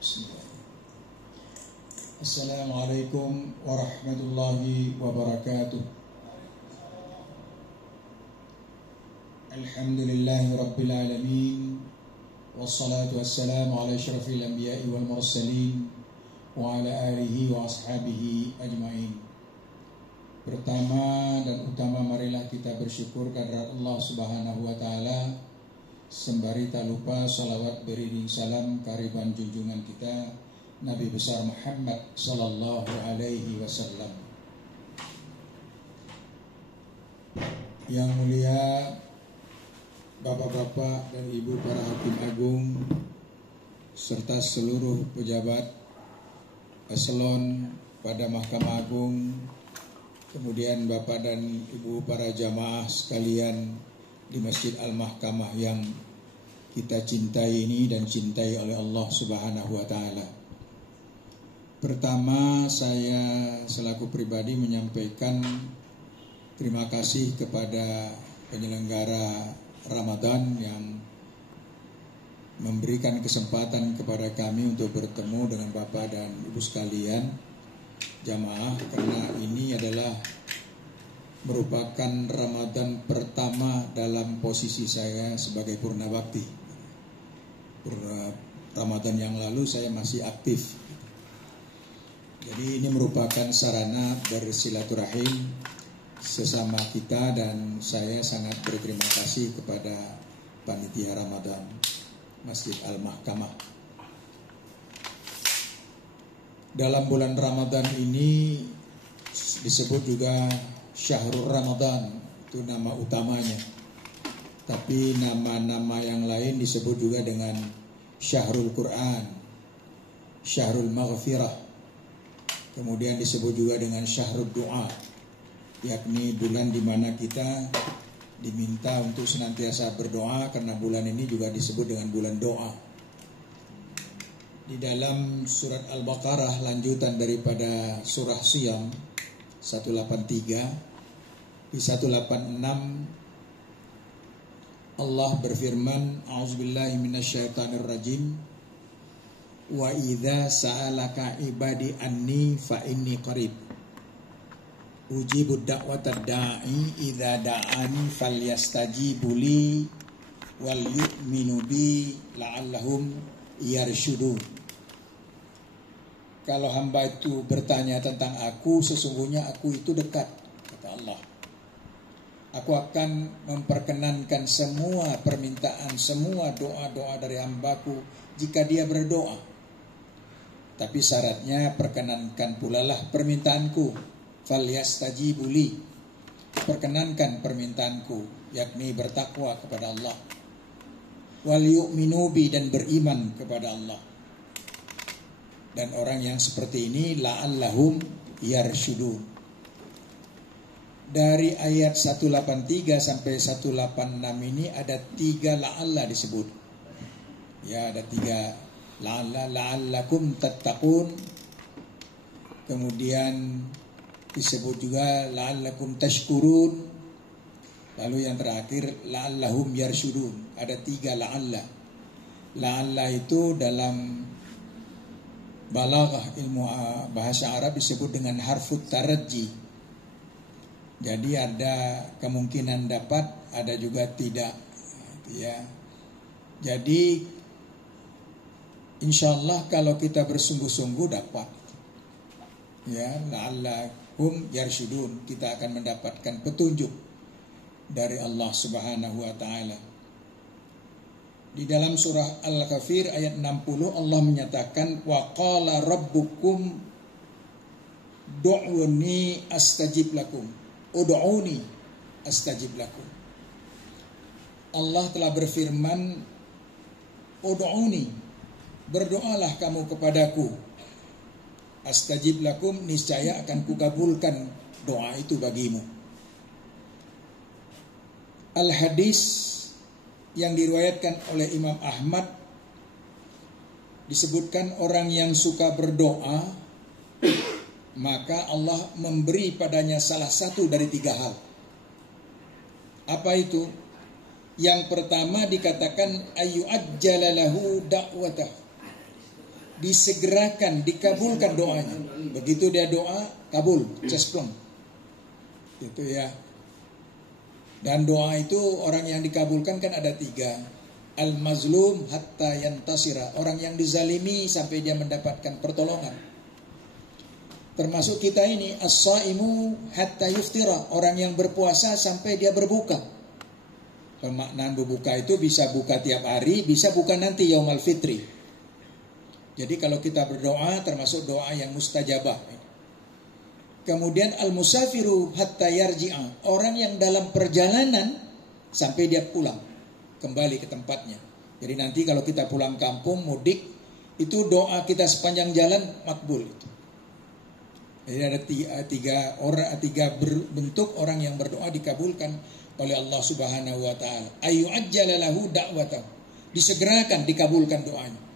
Bismillah. Assalamualaikum warahmatullahi wabarakatuh. Alhamdulillahi rabbil alamin. Wassalatu wassalamu ala asyrafil anbiya'i wal mursalin wa ala alihi wa ashabihi ajma'in. Pertama dan utama, marilah kita bersyukur kehadirat Allah Subhanahu wa taala, sembari tak lupa salawat beriring salam kehadirat junjungan kita Nabi besar Muhammad sallallahu alaihi wasallam. Yang mulia Bapak-bapak dan Ibu para hakim agung serta seluruh pejabat eselon pada Mahkamah Agung, kemudian Bapak dan Ibu para jamaah sekalian di Masjid Al-Mahkamah yang kita cintai ini dan cintai oleh Allah Subhanahu wa taala. Pertama, saya selaku pribadi menyampaikan terima kasih kepada penyelenggara Ramadan yang memberikan kesempatan kepada kami untuk bertemu dengan Bapak dan Ibu sekalian jamaah, karena ini adalah merupakan Ramadan pertama dalam posisi saya sebagai purna bakti. Ramadan yang lalu saya masih aktif. Jadi ini merupakan sarana bersilaturahim sesama kita, dan saya sangat berterima kasih kepada panitia Ramadan Masjid Al-Mahkamah. Dalam bulan Ramadan ini disebut juga Syahrul Ramadan, itu nama utamanya. Tapi nama-nama yang lain disebut juga dengan Syahrul Quran, Syahrul Maghfirah, kemudian disebut juga dengan Syahrul Doa, yakni bulan di mana kita diminta untuk senantiasa berdoa, karena bulan ini juga disebut dengan bulan doa. Di dalam surat Al-Baqarah, lanjutan daripada surah Siyam 183, di 186 Allah berfirman, a'udzubillahi minasyaitonirrajim, wa idza sa'alaka ibadi anni fa inni qarib ujibu da'watad da'i idza da'ani falyastajibu li wal yu'minu bi la'allahum yarshudun. Kalau hamba itu bertanya tentang aku, sesungguhnya aku itu dekat, kata Allah. Aku akan memperkenankan semua permintaan, semua doa-doa dari hambaku jika dia berdoa. Tapi syaratnya perkenankan pula lah permintaanku. Falyastajibu li, perkenankan permintaanku, yakni bertakwa kepada Allah. Wal yu'minu bi, dan beriman kepada Allah. Dan orang yang seperti ini la'allahum yarshudun. Dari ayat 183 sampai 186 ini ada 3 la'alla disebut. Ya, ada 3 la'alla, la'allakum tattaqun. Kemudian disebut juga la'allakum tashkurun. Lalu yang terakhir la'allahum yarshudun. Ada 3 la'alla. La'alla itu dalam balaghah, ilmu bahasa Arab, disebut dengan harfut taraji. Jadi ada kemungkinan dapat, ada juga tidak, ya. Jadi insyaallah kalau kita bersungguh-sungguh dapat, ya, la'allakum yarshudun, kita akan mendapatkan petunjuk dari Allah Subhanahu wa taala. Di dalam surah Al-Kafir ayat 60 Allah menyatakan, wa qala rabbukum du'uni astajib lakum, ud'uni astajib lakum. Allah telah berfirman, ud'uni, berdoalah kamu kepadaku, astajib lakum, niscaya akan kukabulkan doa itu bagimu. Al-hadis yang diriwayatkan oleh Imam Ahmad disebutkan, orang yang suka berdoa maka Allah memberi padanya salah satu dari 3 hal. Apa itu? Yang pertama dikatakan ayu ajjalalahu da'watah, disegerakan, dikabulkan doanya. Begitu dia doa, kabul, cesplong. Itu ya. Dan doa itu orang yang dikabulkan kan ada 3. Al-mazlum hatta yantasira, orang yang dizalimi sampai dia mendapatkan pertolongan. Termasuk kita ini, as-saimu hatta yuftira, orang yang berpuasa sampai dia berbuka. Pemaknaan berbuka itu bisa buka tiap hari, bisa buka nanti Yaumal Fitri. Jadi kalau kita berdoa termasuk doa yang mustajabah. Kemudian al-musafiru hatta yarji'a, orang yang dalam perjalanan sampai dia pulang, kembali ke tempatnya. Jadi nanti kalau kita pulang kampung, mudik, itu doa kita sepanjang jalan makbul. Jadi ada tiga bentuk orang yang berdoa dikabulkan oleh Allah Subhanahu wa taala. Ayu ajjala lahu da'watahu, disegerakan dikabulkan doanya.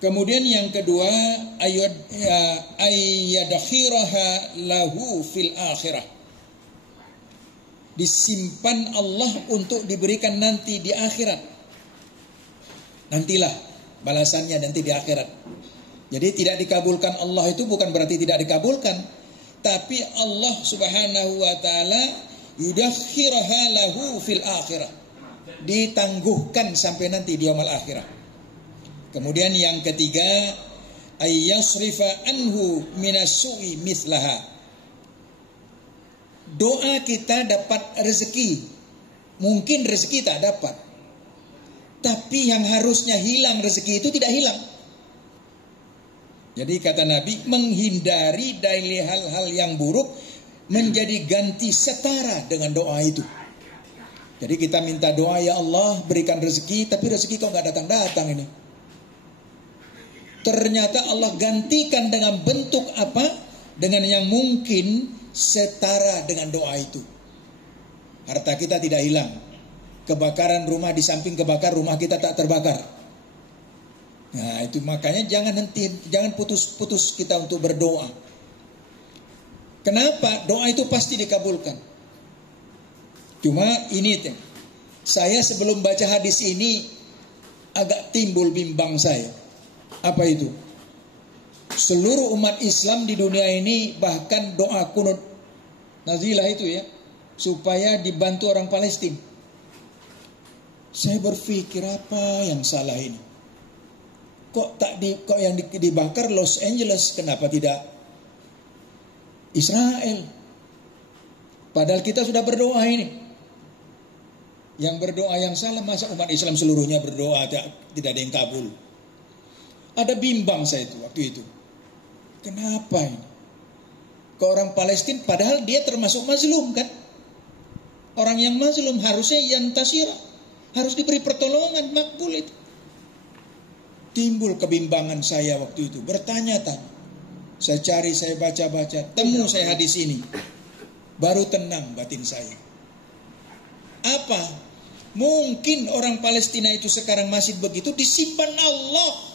Kemudian yang kedua, ayyadakhiraha lahu fil akhirah, disimpan Allah untuk diberikan nanti di akhirat. Nantilah balasannya nanti di akhirat. Jadi tidak dikabulkan Allah itu bukan berarti tidak dikabulkan, tapi Allah Subhanahu wa taala yudakhiraha lahu fil akhirah, ditangguhkan sampai nanti di yaumul akhirah. Kemudian yang ketiga, ayyasrifa anhu minasui mislaha, doa kita dapat rezeki, mungkin rezeki tak dapat, tapi yang harusnya hilang rezeki itu tidak hilang. Jadi kata Nabi, menghindari dari hal-hal yang buruk menjadi ganti setara dengan doa itu. Jadi kita minta doa, ya Allah berikan rezeki, tapi rezeki kok nggak datang-datang ini. Ternyata Allah gantikan dengan bentuk apa? Dengan yang mungkin setara dengan doa itu. Harta kita tidak hilang. Kebakaran rumah, di samping kebakar rumah kita tak terbakar. Nah itu makanya jangan putus-putus kita untuk berdoa. Kenapa? Doa itu pasti dikabulkan. Cuma ini saya sebelum baca hadis ini agak timbul bimbang saya. Apa itu? Seluruh umat Islam di dunia ini bahkan doa kunut nazilah itu ya, supaya dibantu orang Palestina. Saya berpikir apa yang salah ini? Kok yang dibakar Los Angeles, kenapa tidak Israel? Padahal kita sudah berdoa ini. Yang berdoa yang salah, masa umat Islam seluruhnya berdoa tidak ada yang kabul? Ada bimbang saya itu waktu itu. Kenapa ini? Ke orang Palestina padahal dia termasuk mazlum kan? Orang yang mazlum harusnya yantasira, harus diberi pertolongan, makbul itu. Timbul kebimbangan saya waktu itu, bertanya-tanya. Saya cari, saya baca-baca, temu saya hadis ini. Baru tenang batin saya. Apa? Mungkin orang Palestina itu sekarang masih begitu, disimpan Allah.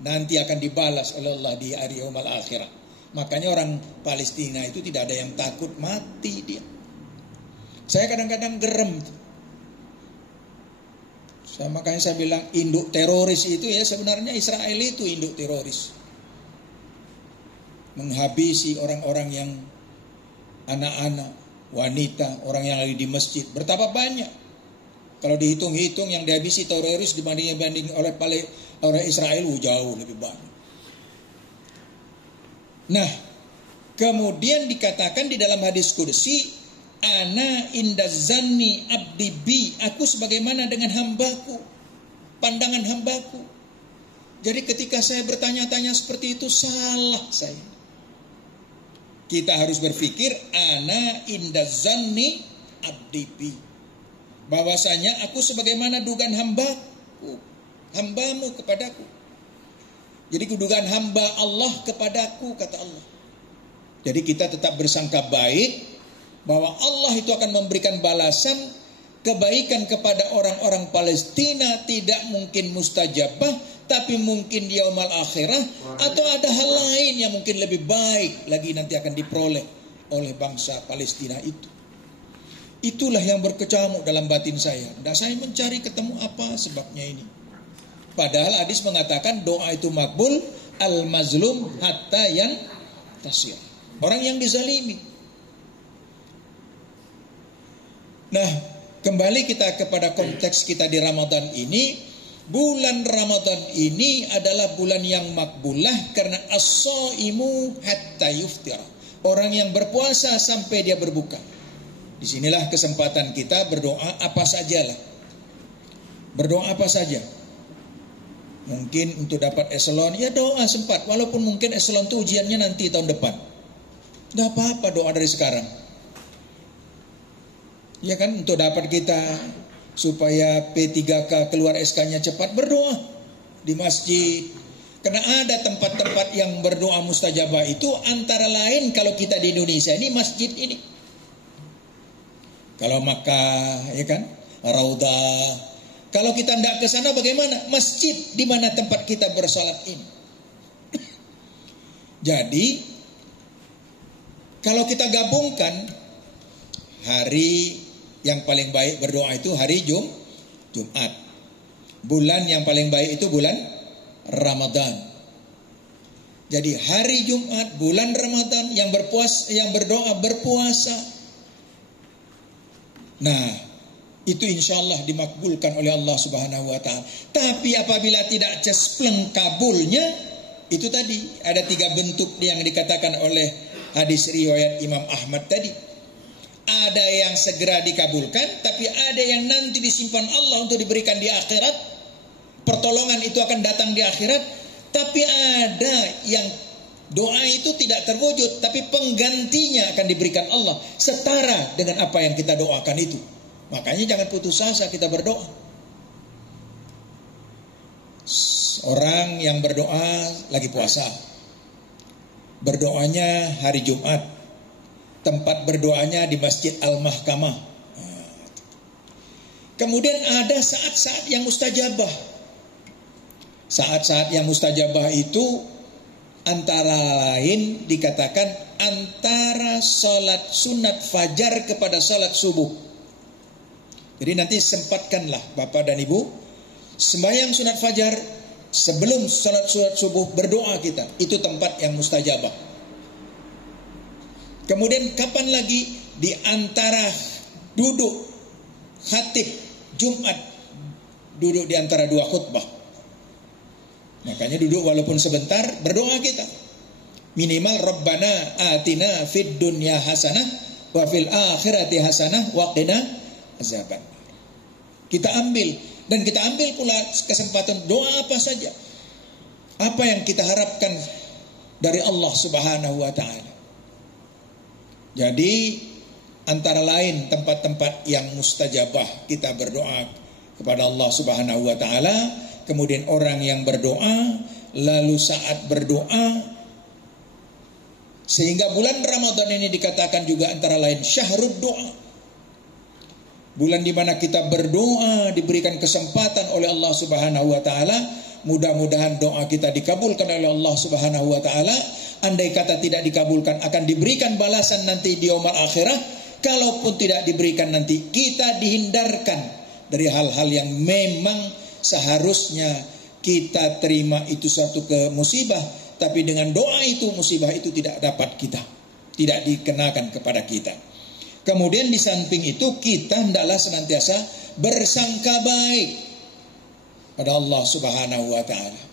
Nanti akan dibalas oleh Allah di hari yaumul akhirah. Makanya orang Palestina itu tidak ada yang takut mati dia. Saya kadang-kadang gerem. Makanya saya bilang induk teroris itu ya sebenarnya Israel itu induk teroris. Menghabisi orang-orang yang anak-anak, wanita, orang yang lagi di masjid. Betapa banyak. Kalau dihitung-hitung yang dihabisi teroris dibanding oleh Israel jauh lebih banyak. Nah, kemudian dikatakan di dalam hadis qudsi, ana indazanni abdi bi, aku sebagaimana dengan hambaku, pandangan hambaku. Jadi ketika saya bertanya-tanya seperti itu, salah saya. Kita harus berpikir ana indazanni abdi bi, bahwasanya aku sebagaimana dugaan hambamu kepadaku. Jadi dugaan hamba Allah kepadaku, kata Allah. Jadi kita tetap bersangka baik bahwa Allah itu akan memberikan balasan kebaikan kepada orang-orang Palestina, tidak mungkin mustajabah, tapi mungkin di yaumul akhirah, atau ada hal lain yang mungkin lebih baik lagi nanti akan diperoleh oleh bangsa Palestina itu. Itulah yang berkecamuk dalam batin saya. Dan saya mencari ketemu apa sebabnya ini. Padahal hadis mengatakan doa itu makbul al-mazlum hatta yang tasir. Orang yang dizalimi. Nah, kembali kita kepada konteks kita di Ramadan ini. Bulan Ramadan ini adalah bulan yang makbulah karena as-shaimu hatta yuftira. Orang yang berpuasa sampai dia berbuka. Disinilah kesempatan kita berdoa apa sajalah. Berdoa apa saja. Mungkin untuk dapat eselon, ya doa sempat. Walaupun mungkin eselon itu ujiannya nanti tahun depan. Tidak apa-apa doa dari sekarang. Ya kan, untuk dapat kita supaya P3K keluar SK-nya cepat, berdoa di masjid. Karena ada tempat-tempat yang berdoa mustajabah itu, antara lain kalau kita di Indonesia ini masjid ini. Kalau Makkah, ya kan, Raudah. Kalau kita tidak ke sana bagaimana? Masjid di mana tempat kita bersalat ini. Jadi kalau kita gabungkan hari yang paling baik berdoa itu hari Jumat. Bulan yang paling baik itu bulan Ramadan. Jadi hari Jumat, bulan Ramadan yang berdoa berpuasa. Nah, itu insya Allah dimakbulkan oleh Allah Subhanahu wa ta'ala. Tapi apabila tidak cespleng kabulnya, itu tadi ada 3 bentuk yang dikatakan oleh hadis riwayat Imam Ahmad tadi. Ada yang segera dikabulkan, tapi ada yang nanti disimpan Allah untuk diberikan di akhirat. Pertolongan itu akan datang di akhirat. Tapi ada yang doa itu tidak terwujud, tapi penggantinya akan diberikan Allah setara dengan apa yang kita doakan itu. Makanya jangan putus asa kita berdoa. Orang yang berdoa lagi puasa, berdoanya hari Jumat, tempat berdoanya di Masjid Al-Mahkamah. Kemudian ada saat-saat yang mustajabah. Saat-saat yang mustajabah itu antara lain dikatakan antara sholat sunat fajar kepada sholat subuh. Jadi nanti sempatkanlah Bapak dan Ibu sembahyang sunat fajar sebelum sholat subuh berdoa kita. Itu tempat yang mustajabah. Kemudian kapan lagi di antara duduk khatib Jumat, duduk di antara 2 khutbah. Makanya duduk walaupun sebentar berdoa kita. Minimal Rabbana atina fid dunya hasanah wa fil akhirati hasanah wa qina azaban. Kita ambil dan kita ambil pula kesempatan doa apa saja. Apa yang kita harapkan dari Allah Subhanahu wa ta'ala. Jadi antara lain tempat-tempat yang mustajabah kita berdoa kepada Allah Subhanahu wa ta'ala. Kemudian orang yang berdoa, lalu saat berdoa, sehingga bulan Ramadan ini dikatakan juga antara lain syahrud doa. Bulan di mana kita berdoa, diberikan kesempatan oleh Allah Subhanahu wa ta'ala. Mudah-mudahan doa kita dikabulkan oleh Allah Subhanahu wa ta'ala. Andai kata tidak dikabulkan, akan diberikan balasan nanti di yaumul akhirah. Kalaupun tidak diberikan nanti, kita dihindarkan dari hal-hal yang memang seharusnya kita terima itu satu musibah. Tapi dengan doa itu, musibah itu tidak dapat kita, tidak dikenakan kepada kita. Kemudian di samping itu, kita hendaklah senantiasa bersangka baik pada Allah Subhanahu wa ta'ala.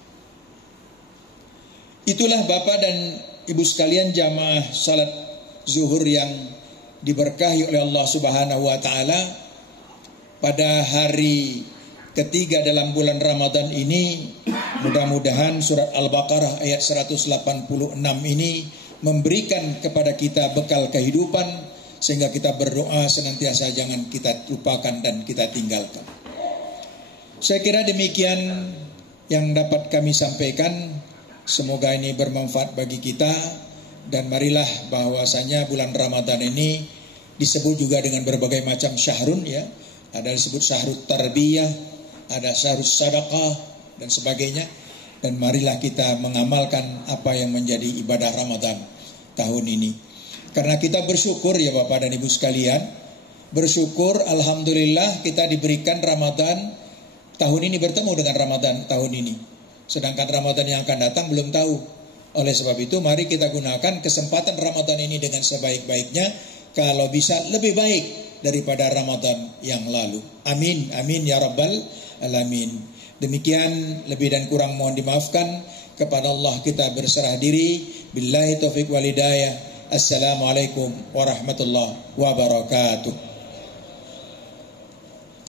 Itulah Bapak dan Ibu sekalian jamaah salat zuhur yang diberkahi oleh Allah Subhanahu wa ta'ala. Pada hari ketiga dalam bulan Ramadan ini, mudah-mudahan surat Al-Baqarah ayat 186 ini memberikan kepada kita bekal kehidupan, sehingga kita berdoa senantiasa jangan kita lupakan dan kita tinggalkan. Saya kira demikian yang dapat kami sampaikan. Semoga ini bermanfaat bagi kita. Dan marilah bahwasanya bulan Ramadan ini disebut juga dengan berbagai macam syahrun, ya. Ada disebut syahrut tarbiyah, ada syahrut sadaqah dan sebagainya. Dan marilah kita mengamalkan apa yang menjadi ibadah Ramadan tahun ini. Karena kita bersyukur ya Bapak dan Ibu sekalian. Bersyukur alhamdulillah kita diberikan Ramadan tahun ini bertemu dengan Ramadan tahun ini. Sedangkan Ramadan yang akan datang belum tahu. Oleh sebab itu mari kita gunakan kesempatan Ramadan ini dengan sebaik-baiknya, kalau bisa lebih baik daripada Ramadan yang lalu. Amin, amin ya rabbal alamin. Demikian, lebih dan kurang mohon dimaafkan. Kepada Allah kita berserah diri. Billahi taufiq wal hidayah. Assalamualaikum warahmatullahi wabarakatuh.